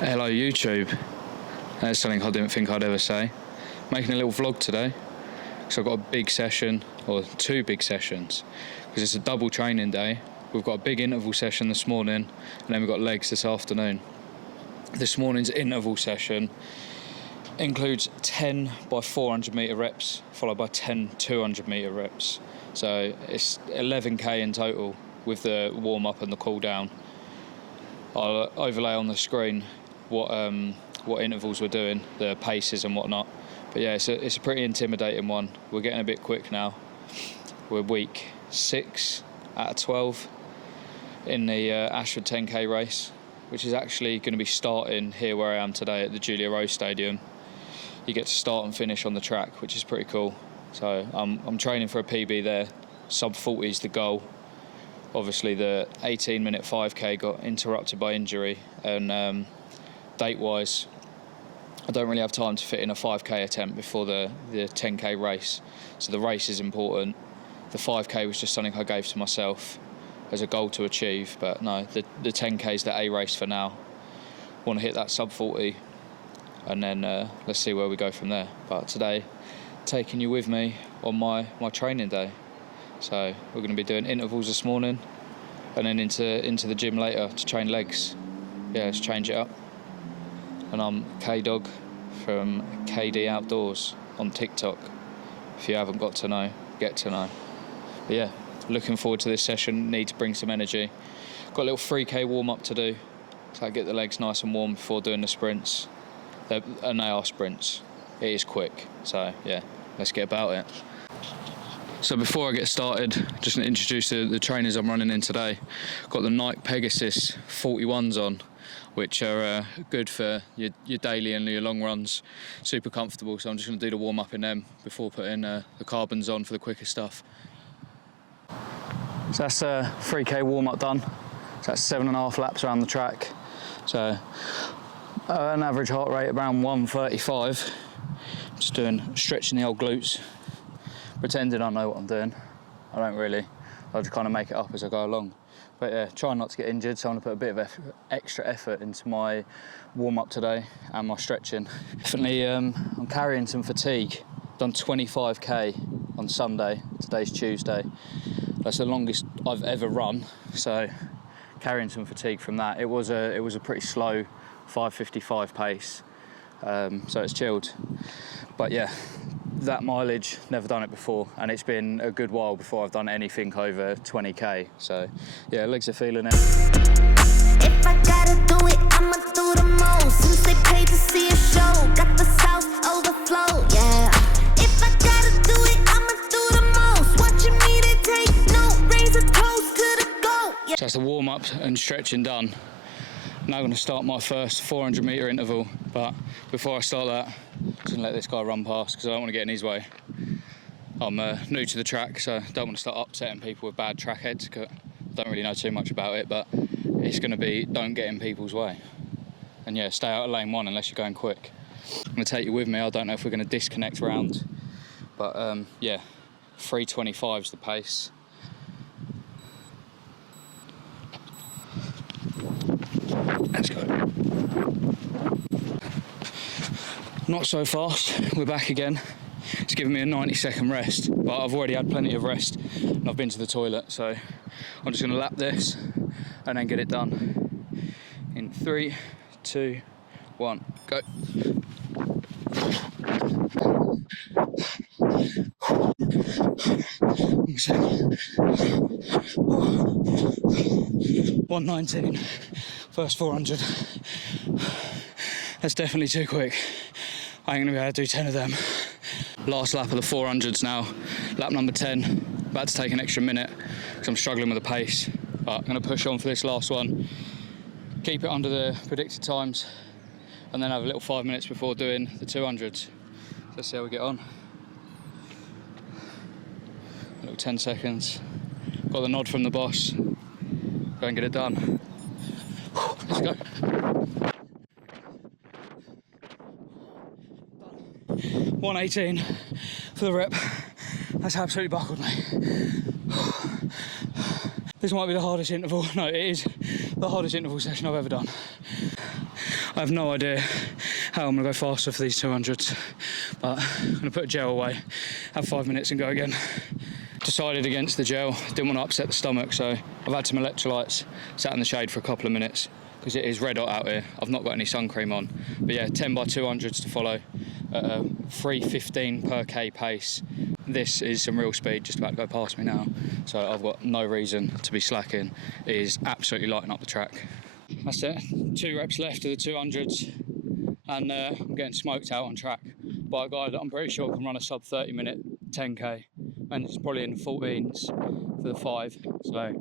Hello YouTube, that's something I didn't think I'd ever say. Making a little vlog today, because I've got a big session, or two big sessions, because it's a double training day. We've got a big interval session this morning, and then we've got legs this afternoon. This morning's interval session includes 10 by 400 metre reps, followed by 10 200 metre reps. So it's 11k in total with the warm-up and the cool-down. I'll overlay on the screen what intervals we're doing, the paces and whatnot. But yeah, it's a pretty intimidating one. We're getting a bit quick now. We're week 6 out of 12 in the Ashford 10k race, which is actually going to be starting here where I am today at the Julia Rose Stadium. You get to start and finish on the track, which is pretty cool. So I'm training for a PB there. Sub 40 is the goal. Obviously the 18-minute 5k got interrupted by injury, and date-wise, I don't really have time to fit in a 5k attempt before the 10k race. So the race is important. The 5k was just something I gave to myself as a goal to achieve, but no, the 10k is the A race for now. Want to hit that sub 40, and then let's see where we go from there. But today, taking you with me on my training day. So we're going to be doing intervals this morning, and then into the gym later to train legs. Yeah, let's change it up. And I'm K-Dog from KD Outdoors on TikTok. If you haven't got to know, get to know. But yeah, looking forward to this session. Need to bring some energy. Got a little 3k warm-up to do, so I get the legs nice and warm before doing the sprints. And they are sprints. It is quick. So yeah, let's get about it. So before I get started, just going to introduce the trainers I'm running in today. Got the Nike Pegasus 41s on, which are good for your daily and your long runs. Super comfortable, so I'm just going to do the warm-up in them before putting the carbons on for the quicker stuff. So that's a 3k warm-up done. So that's 7.5 laps around the track. So an average heart rate around 135. Just stretching the old glutes. Pretending I know what I'm doing. I don't really. I'll just kind of make it up as I go along. But yeah, trying not to get injured, so I'm going to put a bit of extra effort into my warm-up today and my stretching. Definitely, I'm carrying some fatigue. Done 25k on Sunday. Today's Tuesday. That's the longest I've ever run, so carrying some fatigue from that. It was a pretty slow 5:55 pace, so it's chilled. But yeah, that mileage, never done it before, and it's been a good while before I've done anything over 20k. So yeah, legs are feeling it. If I gotta do it, I'ma do the most. Since they paid to see a show, got the South overflow, yeah. If I gotta do it, I'ma do the most. Watching me, they take no, raise a toast to the goal, yeah. So that's the warm-up and stretching done. Now I'm going to start my first 400 metre interval, but before I start that, I'm just going to let this guy run past because I don't want to get in his way. I'm new to the track, so I don't want to start upsetting people with bad track etiquette. I don't really know too much about it, but it's going to be don't get in people's way. And yeah, stay out of lane 1 unless you're going quick. I'm going to take you with me. I don't know if we're going to disconnect round, but yeah, 3:25 is the pace. Let's go. Not so fast, we're back again. It's given me a 90-second rest, but I've already had plenty of rest and I've been to the toilet, so I'm just going to lap this and then get it done. In 3, 2, 1, go. $119, first 400. That's definitely too quick. I ain't gonna be able to do 10 of them. Last lap of the 400s now, lap number 10. About to take an extra minute because I'm struggling with the pace, but I'm gonna push on for this last one. Keep it under the predicted times, and then have a little 5 minutes before doing the 200s. Let's see how we get on. A little 10 seconds. Got the nod from the boss. Go and get it done. Let's go. 118 for the rep. That's absolutely buckled me. This might be the hardest interval. No, it is the hardest interval session I've ever done. I have no idea how I'm going to go faster for these 200s, but I'm going to put a gel away, have 5 minutes and go again. Decided against the gel, didn't want to upset the stomach, so I've had some electrolytes, sat in the shade for a couple of minutes because it is red hot out here. I've not got any sun cream on, but yeah, 10 by 200s to follow at a 3:15 per K pace. This is some real speed, just about to go past me now, so I've got no reason to be slacking. It is absolutely lighting up the track. That's it, 2 reps left of the 200s, and I'm getting smoked out on track by a guy that I'm pretty sure can run a sub 30 minute 10k, and it's probably in the 14s for the 5. So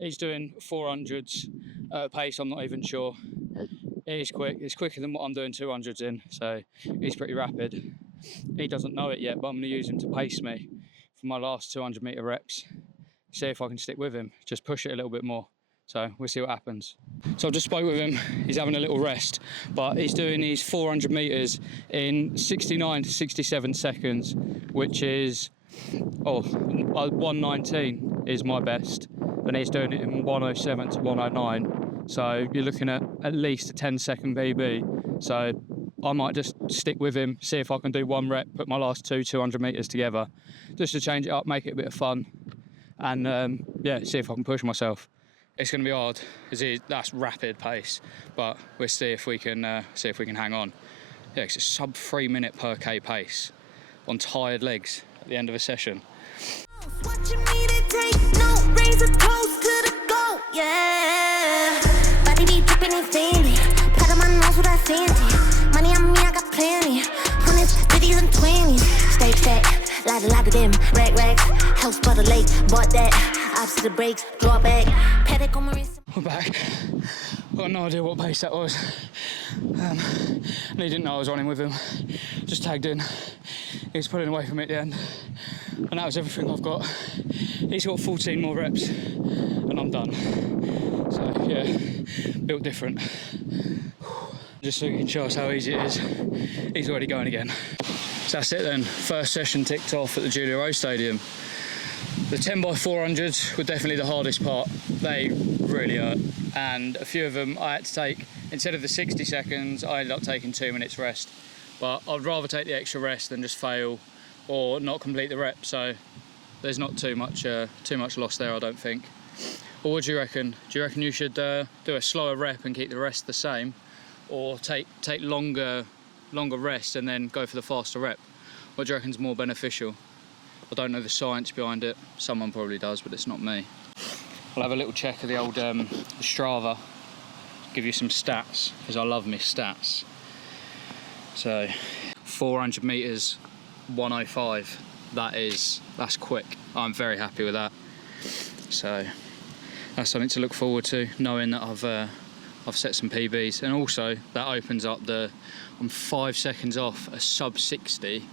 he's doing 400s at a pace I'm not even sure. It is quick, it's quicker than what I'm doing 200s in, so he's pretty rapid. He doesn't know it yet, but I'm going to use him to pace me for my last 200 metre reps. See if I can stick with him, just push it a little bit more. So we'll see what happens. So I've just spoke with him, he's having a little rest, but he's doing these 400 metres in 69 to 67 seconds, which is, 119 is my best, and he's doing it in 107 to 109. So you're looking at least a 10-second PB. So I might just stick with him, see if I can do 1 rep, put my last 200 metres together, just to change it up, make it a bit of fun, and yeah, see if I can push myself. It's going to be hard because that's rapid pace, but we'll see if we can hang on. Yeah, it's a sub 3 minute per K pace on tired legs at the end of a session. Watching me to take no razor toast to the goat, yeah. Body be dripping and sandy. Pat on my nose with that fancy. Money on me, I got plenty. 100s, 50s, and 20s. Stay fat, lot of them. Rags, house by the lake, bought that. Opposite the brakes, draw back. Paddock on my wrist. We're back. I've got no idea what pace that was. And he didn't know I was running with him. Just tagged in. He was pulling away from me at the end. And that was everything I've got. He's got 14 more reps and I'm done. So yeah, built different. Just so you can show us how easy it is. He's already going again. So that's it then. First session ticked off at the Julia Rose Stadium. The 10 by 400s were definitely the hardest part. They really hurt. And a few of them I had to take, instead of the 60 seconds, I ended up taking 2 minutes rest. But I'd rather take the extra rest than just fail or not complete the rep. So there's not too much loss there, I don't think. Or what do you reckon? Do you reckon you should do a slower rep and keep the rest the same? Or take longer rest and then go for the faster rep? What do you reckon is more beneficial? I don't know the science behind it. Someone probably does, but it's not me. I'll have a little check of the old Strava, give you some stats, because I love my stats. So 400 metres, 105. That's quick. I'm very happy with that. So that's something to look forward to, knowing that I've set some PBs, and also that opens up I'm 5 seconds off a sub 60.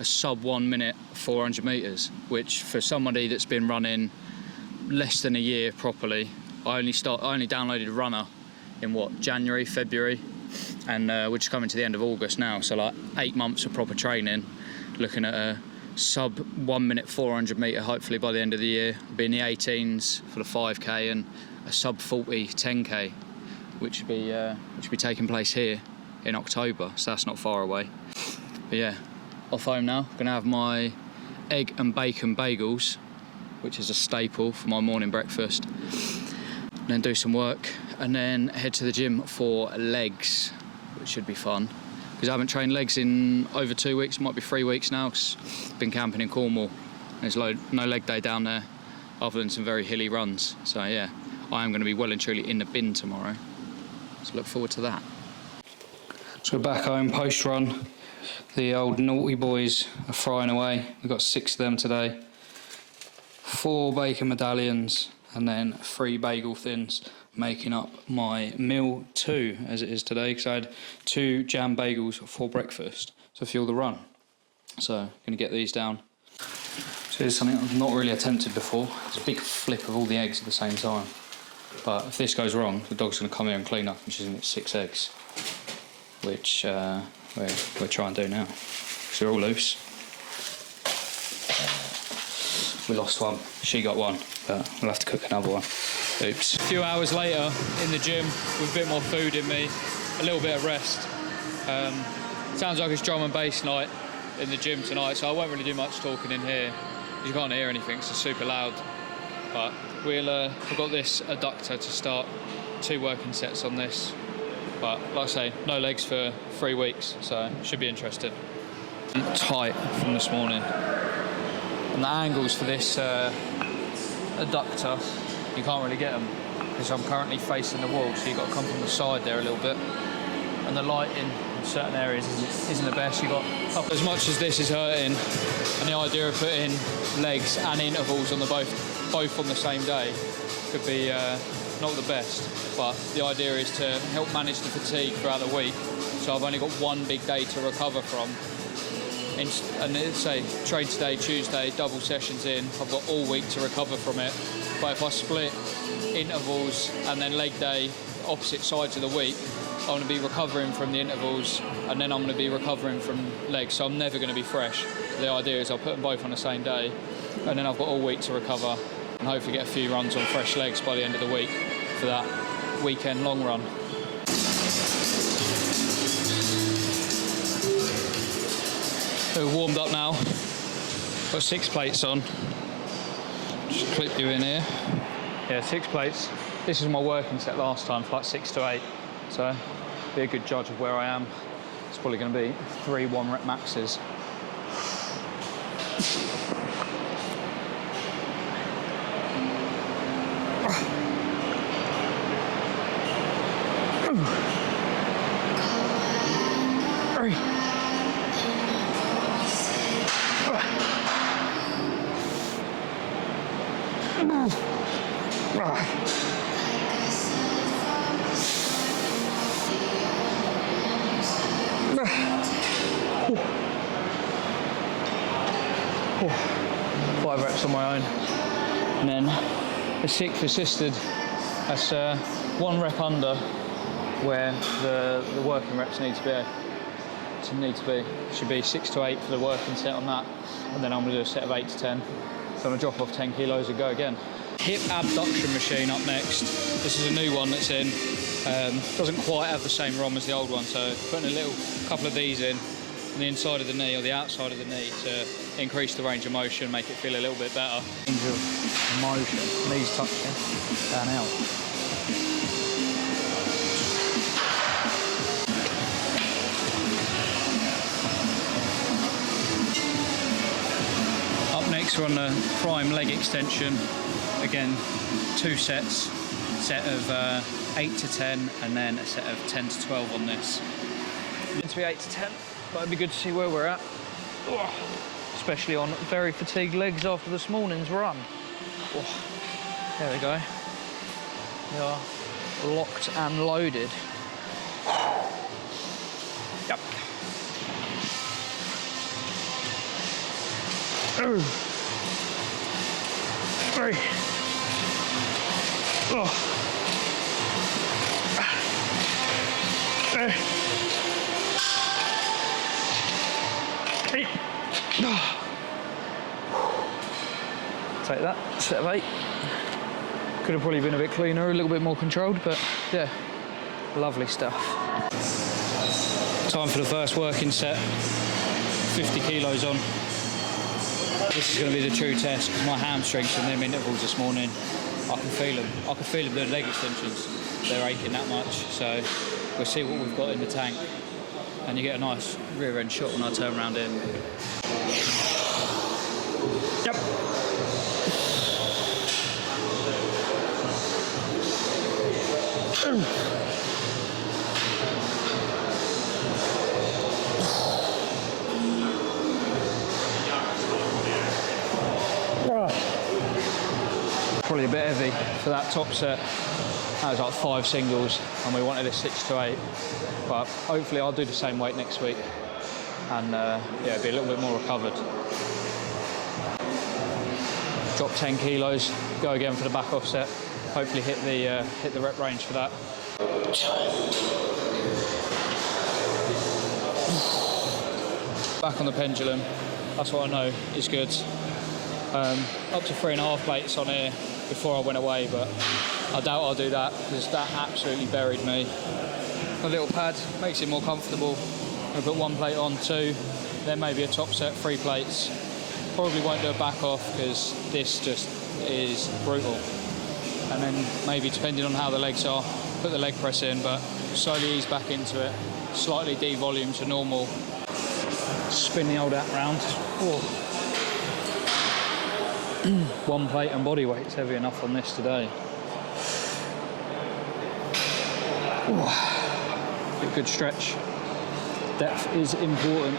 A sub 1 minute 400 metres, which for somebody that's been running less than a year properly, I only downloaded Runner in January, February, and we're just coming to the end of August now, so like 8 months of proper training, looking at a sub 1 minute 400 metre hopefully by the end of the year. I'll be in the 18s for the 5k and a sub 40 10k, which will be taking place here in October, so that's not far away. But yeah, off home now, gonna have my egg and bacon bagels, which is a staple for my morning breakfast, and then do some work, and then head to the gym for legs, which should be fun, because I haven't trained legs in over 2 weeks, might be 3 weeks now, because I've been camping in Cornwall. There's no leg day down there, other than some very hilly runs, so yeah, I am going to be well and truly in the bin tomorrow, so look forward to that. So we're back home post-run. The old naughty boys are frying away. We've got 6 of them today. 4 bacon medallions and then 3 bagel thins, making up my meal 2 as it is today, because I had 2 jam bagels for breakfast to fuel the run. So I'm going to get these down. So here's something I've not really attempted before. It's a big flip of all the eggs at the same time. But if this goes wrong, the dog's going to come here and clean up, and she's going to get 6 eggs, which we'll try and do now, because they're all loose. we lost one. She got one, but we'll have to cook another one. Oops. A few hours later in the gym with a bit more food in me, a little bit of rest. Sounds like it's drum and bass night in the gym tonight, so I won't really do much talking in here. You can't hear anything, so it's super loud. But we've got this adductor to start 2 working sets on this. But like I say, no legs for 3 weeks, so it should be interesting. Tight from this morning. And the angles for this adductor, you can't really get them because I'm currently facing the wall, so you've got to come from the side there a little bit. And the lighting in certain areas isn't the best. You've got up as much as this is hurting, and the idea of putting legs and intervals on both on the same day could be not the best. But the idea is to help manage the fatigue throughout the week. So I've only got 1 big day to recover from. And say train today, Tuesday, double sessions in. I've got all week to recover from it. But if I split intervals and then leg day, opposite sides of the week, I'm going to be recovering from the intervals and then I'm going to be recovering from legs, so I'm never going to be fresh. So the idea is I'll put them both on the same day and then I've got all week to recover and hopefully get a few runs on fresh legs by the end of the week for that weekend long run. So we're warmed up now, got 6 plates on. Just clip you in here. Yeah, 6 plates. This was my working set last time for like 6 to 8. So, be a good judge of where I am. It's probably going to be 3 1-rep maxes. Five reps on my own, and then the 6th assisted. That's 1 rep under where the working reps need to be. Should be 6 to 8 for the working set on that, and then I'm going to do a set of 8 to 10. So I'm going to drop off 10 kilos and go again. Hip abduction machine up next. This is a new one that's in. Doesn't quite have the same ROM as the old one, so putting a couple of these in on the inside of the knee or the outside of the knee to increase the range of motion, make it feel a little bit better. Range of motion, knees touching, down out. Up next we're on the prime leg extension. Again, 2 sets, set of 8 to 10 and then a set of 10 to 12 on this. It's meant to be 8 to 10, but it'd be good to see where we're at. Especially on very fatigued legs after this morning's run. There we go. We are locked and loaded. Yep. 2, 3. Take that, set of 8. Could have probably been a bit cleaner, a little bit more controlled, but yeah, lovely stuff. Time for the first working set, 50 kilos on. This is going to be the true test because my hamstrings from them intervals this morning, I can feel them. I can feel them doing leg extensions. They're aching that much, so we'll see what we've got in the tank. And you get a nice rear end shot when I turn around in. Yep. Probably a bit heavy for that top set. That was like 5 singles and we wanted a 6 to 8. But hopefully I'll do the same weight next week and yeah, be a little bit more recovered. Drop 10 kilos, go again for the back offset. Hopefully hit the rep range for that. Back on the pendulum, that's what I know is good. Up to 3.5 plates on here before I went away, but I doubt I'll do that because that absolutely buried me. A little pad makes it more comfortable. I put 1 plate on, 2, then maybe a top set, 3 plates. Probably won't do a back off because this just is brutal. And then maybe, depending on how the legs are, put the leg press in, but slowly ease back into it, slightly devolume to normal. Spin the old app round. Oh. 1 plate and body weight's heavy enough on this today. A good stretch. Depth is important.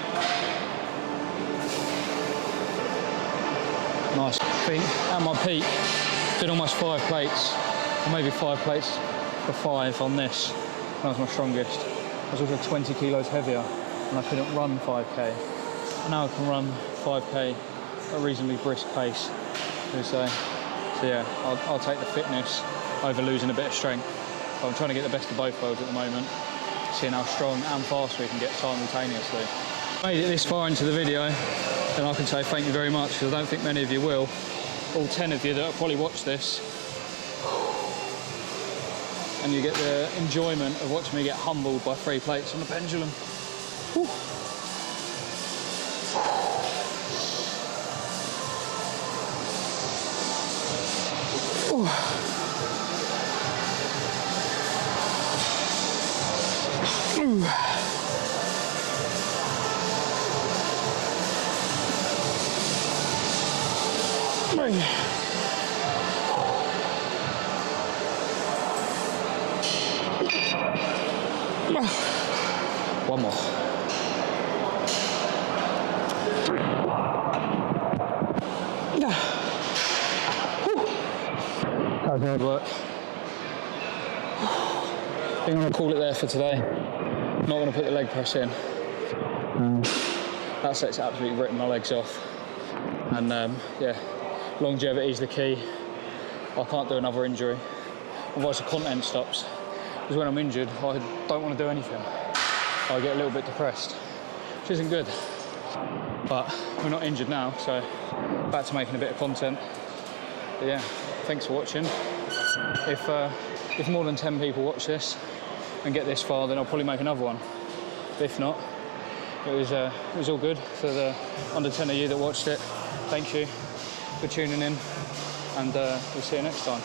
Nice. I think at my peak, did almost 5 plates, or maybe 5 plates for 5 on this. That was my strongest. I was also 20 kilos heavier, and I couldn't run 5k. Now I can run 5k at a reasonably brisk pace. So yeah, I'll take the fitness over losing a bit of strength. But I'm trying to get the best of both worlds at the moment, seeing how strong and fast we can get simultaneously. Made it this far into the video, then I can say thank you very much, because I don't think many of you will. All 10 of you that have probably watched this, and you get the enjoyment of watching me get humbled by 3 plates on the pendulum. Whew. One more. That was hard work. I think I'm going to call it there for today. I'm not going to put the leg press in. That set's absolutely ripping my legs off. And yeah, longevity is the key. I can't do another injury, otherwise the content stops. Because when I'm injured, I don't want to do anything. I get a little bit depressed, which isn't good. But we're not injured now, so back to making a bit of content. But yeah, thanks for watching. If more than 10 people watch this and get this far, then I'll probably make another one. If not, it was all good for the under 10 of you that watched it. Thank you for tuning in, and we'll see you next time.